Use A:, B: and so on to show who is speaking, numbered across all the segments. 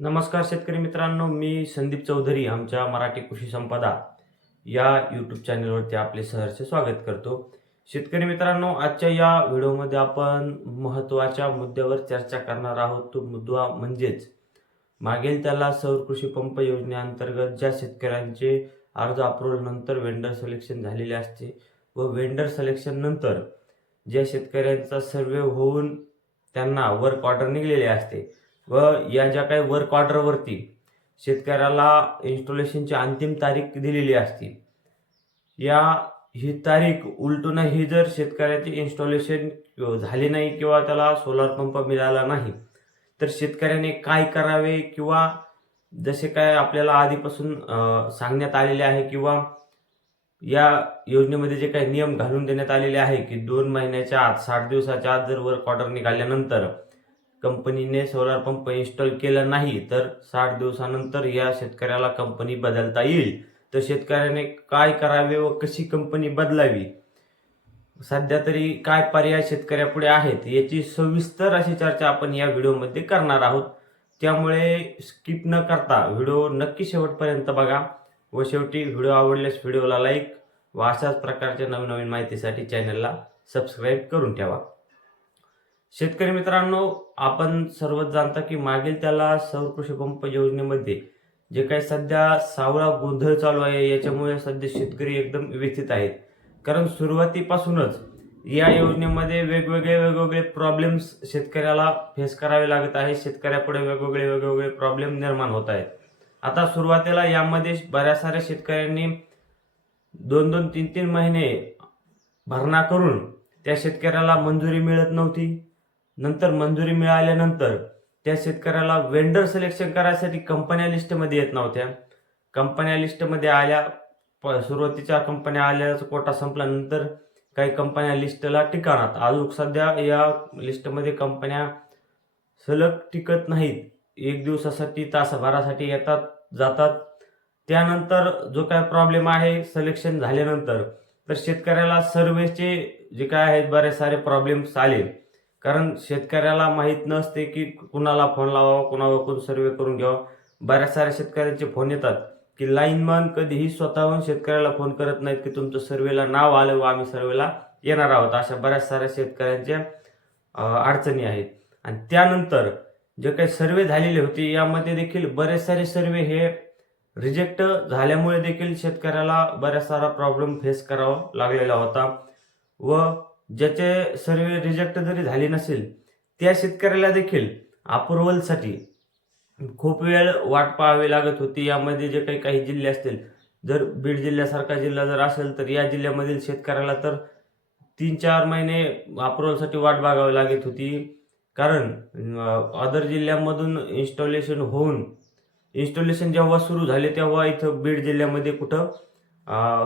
A: नमस्कार शेतकरी मित्रांनो मी संदीप चौधरी आमच्या मराठी कृषी संपदा या यूट्यूब चॅनलवरती आपले सहर्ष स्वागत करतो. शेतकरी मित्रांनो आजच्या या व्हिडिओमध्ये आपण महत्त्वाच्या मुद्द्यावर चर्चा करणार आहोत. तो मुद्दा म्हणजेच मागील त्याला सौर कृषी पंप योजनेअंतर्गत ज्या शेतकऱ्यांचे अर्ज अप्रूव्हल नंतर वेंडर सिलेक्शन झालेले असते व वेंडर सिलेक्शन नंतर ज्या शेतकऱ्यांचा सर्वे होऊन त्यांना वर्क ऑर्डर निघलेले असते व या ज्या काही वर्क ऑर्डरवरती शेतकऱ्याला इन्स्टॉलेशनची अंतिम तारीख दिलेली असते. या ही तारीख उलटूनही जर शेतकऱ्याचे इन्स्टॉलेशन झाले नाही किंवा त्याला सोलार पंप मिळाला नाही तर शेतकऱ्याने काय करावे किंवा जसे काय आपल्याला आधीपासून सांगण्यात आलेले आहे किंवा या योजनेमध्ये जे काही नियम घालून देण्यात आलेले आहे की दोन महिन्याच्या आत साठ दिवसाच्या आत जर वर्क ऑर्डर निघाल्यानंतर कंपनीने सोलार पंप इन्स्टॉल केला नाही तर साठ दिवसानंतर या शेतकऱ्याला कंपनी बदलता येईल. तर शेतकऱ्याने काय करावे व कशी कंपनी बदलावी? सध्या तरी काय पर्याय शेतकऱ्यापुढे आहेत याची सविस्तर अशी चर्चा आपण या व्हिडिओमध्ये करणार आहोत. त्यामुळे स्किप न करता व्हिडिओ नक्की शेवटपर्यंत बघा. व शेवटी व्हिडिओ आवडल्यास व्हिडिओला लाईक व अशाच प्रकारच्या नवनवीन माहितीसाठी चॅनलला सबस्क्राईब करून ठेवा. शेतकरी मित्रांनो आपण सर्वच जाणता की मागील त्याला सौर कृषी पंप योजनेमध्ये जे काही सध्या सावळा गोंधळ चालू आहे याच्यामुळे सध्या शेतकरी एकदम व्यथित आहेत. कारण सुरुवातीपासूनच या योजनेमध्ये वेगवेगळे वेगवेगळे प्रॉब्लेम्स शेतकऱ्याला फेस करावे लागत आहे. शेतकऱ्यापुढे वेगवेगळे वेगवेगळे प्रॉब्लेम निर्माण होत आहेत. आता सुरुवातीला यामध्ये बऱ्याच साऱ्या शेतकऱ्यांनी दोन दोन तीन तीन महिने भरणा करून त्या शेतकऱ्याला मंजुरी मिळत नव्हती. नंतर मंजुरी मिळाल्यानंतर त्या शेतकऱ्याला वेंडर सिलेक्शन करायसाठी कंपन्या लिस्टमध्ये येत नव्हत्या. कंपन्या लिस्टमध्ये आल्या प- सुरुवातीच्या कंपन्या आल्याचा कोटा संपल्यानंतर काही कंपन्या लिस्टला टिकाणात अजून सध्या या लिस्टमध्ये कंपन्या सलग टिकत नाहीत. एक दिवसासाठी तासभरासाठी येतात जातात. त्यानंतर जो काय प्रॉब्लेम आहे सिलेक्शन झाल्यानंतर तर शेतकऱ्याला सर्वेचे जे काय आहेत बरेच सारे प्रॉब्लेम्स आले. कारण शेतकऱ्याला माहीत नसते की कुणाला फोन लावावा कुणावर कोण सर्वे करून घ्यावा. बऱ्याच साऱ्या शेतकऱ्यांचे फोन येतात की लाईनमन कधीही स्वतःहून शेतकऱ्याला फोन करत नाहीत की तुमचं सर्वेला नाव आलं व आम्ही सर्वेला येणार आहोत. अशा बऱ्याच साऱ्या शेतकऱ्यांच्या अडचणी आहेत. आणि त्यानंतर जे काही सर्वे झालेले होते यामध्ये देखील बरेच सारे सर्वे हे रिजेक्ट झाल्यामुळे देखील शेतकऱ्याला बऱ्याच सारा प्रॉब्लेम फेस करावा लागलेला होता. व ज्याचे सर्वे रिजेक्ट जरी झाले नसेल त्या शेतकऱ्याला देखील अप्रुव्हलसाठी खूप वेळ वाट पाहावी लागत होती. यामध्ये जे काही काही जिल्हे असतील जर बीड जिल्ह्यासारखा जिल्हा जर असेल तर या जिल्ह्यामधील शेतकऱ्याला तर तीन चार महिने अप्रुव्हलसाठी वाट बघावी लागत होती. कारण अदर जिल्ह्यामधून इन्स्टॉलेशन होऊन इन्स्टॉलेशन जेव्हा सुरू झाले तेव्हा इथं बीड जिल्ह्यामध्ये कुठं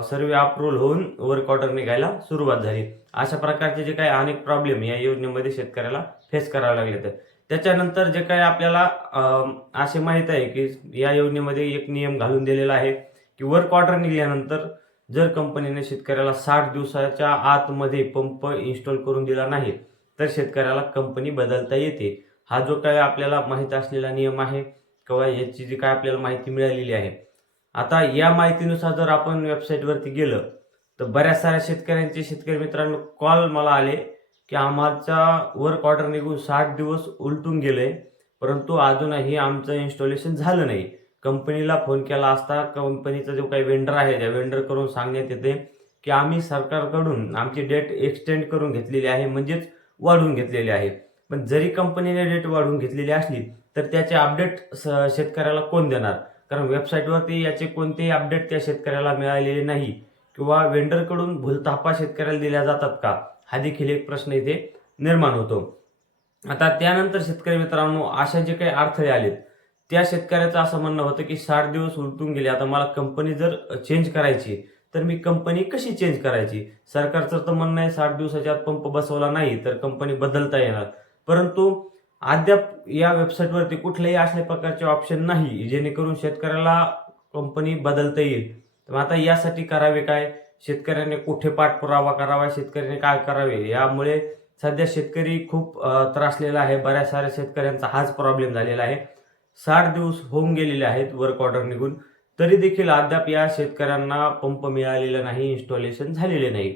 A: सर्वे अप्रूव्हल होऊन वर्क ऑर्डर निघायला सुरुवात झाली. अशा प्रकारचे जे काही अनेक प्रॉब्लेम या योजनेमध्ये शेतकऱ्याला फेस करावे लागले तर त्याच्यानंतर जे काही आपल्याला असे माहीत आहे की या योजनेमध्ये एक नियम घालून दिलेला आहे की वर्क ऑर्डर निघाल्यानंतर जर कंपनीने शेतकऱ्याला साठ दिवसाच्या आतमध्ये पंप इन्स्टॉल करून दिला नाही तर शेतकऱ्याला कंपनी बदलता येते. हा जो काय आपल्याला माहीत असलेला नियम आहे किंवा याची जी काय आपल्याला माहिती मिळालेली आहे आता या माहितीनुसार जर आपण वेबसाईटवरती गेलं तर बऱ्याच साऱ्या शेतकऱ्यांचे शेतकरी मित्रांनो कॉल मला आले की आमचा वर्क ऑर्डर निघून साठ दिवस उलटून गेले परंतु अजूनही आमचं इन्स्टॉलेशन झालं नाही. कंपनीला फोन केला असता कंपनीचा जो काही वेंडर आहे त्या वेंडर करून सांगण्यात येते की आम्ही सरकारकडून आमची डेट एक्सटेंड करून घेतलेली आहे म्हणजेच वाढवून घेतलेली आहे. पण जरी कंपनीने डेट वाढवून घेतलेली असली तर त्याचे अपडेट शेतकऱ्याला कोण देणार? कारण वेबसाईटवरती याचे कोणतेही अपडेट त्या शेतकऱ्याला मिळालेले नाही. किंवा वेंडरकडून भूलथापा शेतकऱ्याला दिल्या जातात का? हा देखील एक प्रश्न इथे निर्माण होतो. आता त्यानंतर शेतकरी मित्रांनो अशा जे काही अडथळे आलेत त्या शेतकऱ्याचं असं म्हणणं होतं की साठ दिवस उलटून गेले. आता मला कंपनी जर चेंज करायची तर मी कंपनी कशी चेंज करायची? सरकारचं तर म्हणणं आहे साठ दिवसाच्या आत पंप बसवला नाही तर कंपनी बदलता येणार. परंतु अद्याप या वेबसाईटवरती कुठल्याही अशा प्रकारचे ऑप्शन नाही जेणेकरून शेतकऱ्याला कंपनी बदलता येईल. तर आता यासाठी करावे काय? शेतकऱ्याने कुठे पाठपुरावा करावा? शेतकऱ्याने काय करावे? यामुळे सध्या शेतकरी खूप त्रासलेला आहे. बऱ्याच साऱ्या शेतकऱ्यांचा हाच प्रॉब्लेम झालेला आहे. साठ दिवस होऊन गेलेले आहेत वर्क ऑर्डर निघून. तरी देखील अद्याप या शेतकऱ्यांना पंप मिळालेला नाही इन्स्टॉलेशन झालेले नाही.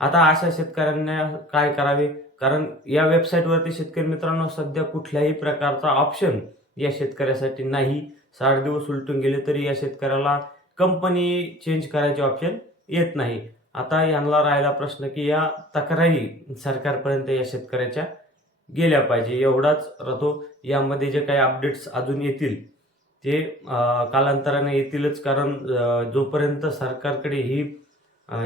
A: आता अशा शेतकऱ्यांना काय करावे? कारण या वेबसाईटवरती शेतकरी मित्रांनो सध्या कुठल्याही प्रकारचा ऑप्शन या शेतकऱ्यासाठी नाही. साठ दिवस उलटून गेले तरी या शेतकऱ्याला कंपनी चेंज करायचे ऑप्शन येत नाही. आता यांना राहिला प्रश्न की या तक्रारी सरकारपर्यंत या शेतकऱ्याच्या गेल्या पाहिजे. एवढाच राहतो. यामध्ये जे काही अपडेट्स अजून येतील ते कालांतराने येतीलच. कारण जोपर्यंत सरकारकडे ही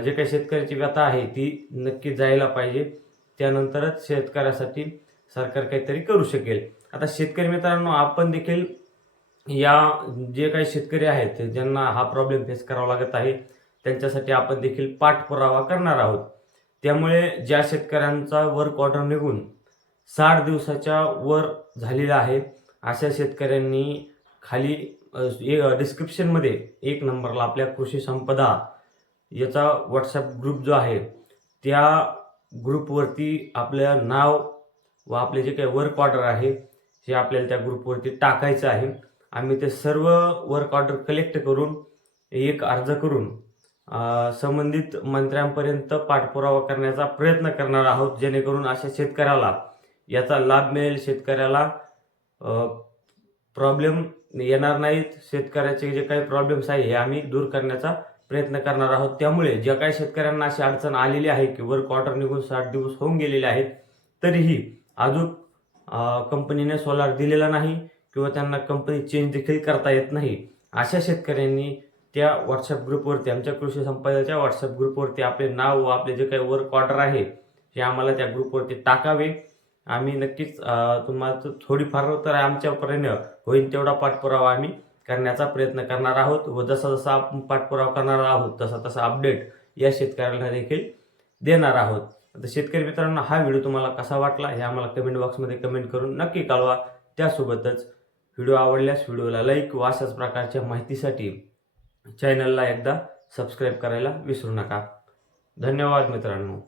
A: जे काही शेतकऱ्याची व्यथा आहे ती नक्की जायला पाहिजे. त्यानंतरच शेतकऱ्यासाठी सरकार काहीतरी करू शकेल. आता शेतकरी मित्रांनो आपण देखील या जे काही शेतकरी आहेत ज्यांना हा प्रॉब्लेम फेस करावा लागत आहे त्यांच्यासाठी आपण देखील पाठपुरावा करणार आहोत. त्यामुळे ज्या शेतकऱ्यांचा वर्क ऑर्डर निघून साठ दिवसाच्या वर झालेला आहे अशा शेतकऱ्यांनी खाली डिस्क्रिप्शनमध्ये एक नंबरला आपल्या कृषी संपदा याचा व्हॉट्सॲप ग्रुप जो आहे त्या ग्रुपवरती आपलं नाव व आपले जे काही वर्क ऑर्डर आहे हे आपल्याला त्या ग्रुपवरती टाकायचं आहे. आम्ही ते सर्व वर्क ऑर्डर कलेक्ट करून एक अर्ज करून संबंधित मंत्र्यांपर्यंत पाठपुरावा करण्याचा प्रयत्न करणार आहोत जेणेकरून अशा शेतकऱ्याला याचा लाभ मिळेल. शेतकऱ्याला प्रॉब्लेम येणार नाहीत. शेतकऱ्याचे जे काही प्रॉब्लेम्स आहे हे आम्ही दूर करण्याचा प्रयत्न करणार आहोत. त्यामुळे ज्या काही शेतकऱ्यांना अशी अडचण आलेली आहे की वर्क क्वार्टर निघून साठ दिवस होऊन गेलेले आहेत तरीही अजून कंपनीने सोलार दिलेला नाही किंवा त्यांना कंपनी चेंज देखील करता येत नाही अशा शेतकऱ्यांनी त्या व्हॉट्सअप ग्रुपवरती आमच्या कृषी संपादाच्या व्हॉट्सअप ग्रुपवरती आपले नाव व आपले जे काही वर्क ऑर्डर आहे हे आम्हाला त्या ग्रुपवरती टाकावे. आम्ही नक्कीच तुम्हाला थोडीफार तर आमच्यापर्यंत होईल तेवढा पाठपुरावा आम्ही करण्याचा प्रयत्न करणार आहोत व जसा जसा आपण पाठपुरावा करणार आहोत तसा तसा अपडेट या शेतकऱ्यांना देखील देणार आहोत. आता शेतकरी मित्रांनो हा व्हिडिओ तुम्हाला कसा वाटला हे आम्हाला कमेंट बॉक्समध्ये कमेंट करून नक्की कळवा. त्यासोबतच व्हिडिओ आवडल्यास व्हिडिओला लाईक व अशाच प्रकारच्या माहितीसाठी चॅनलला एकदा सबस्क्राईब करायला विसरू नका. धन्यवाद मित्रांनो.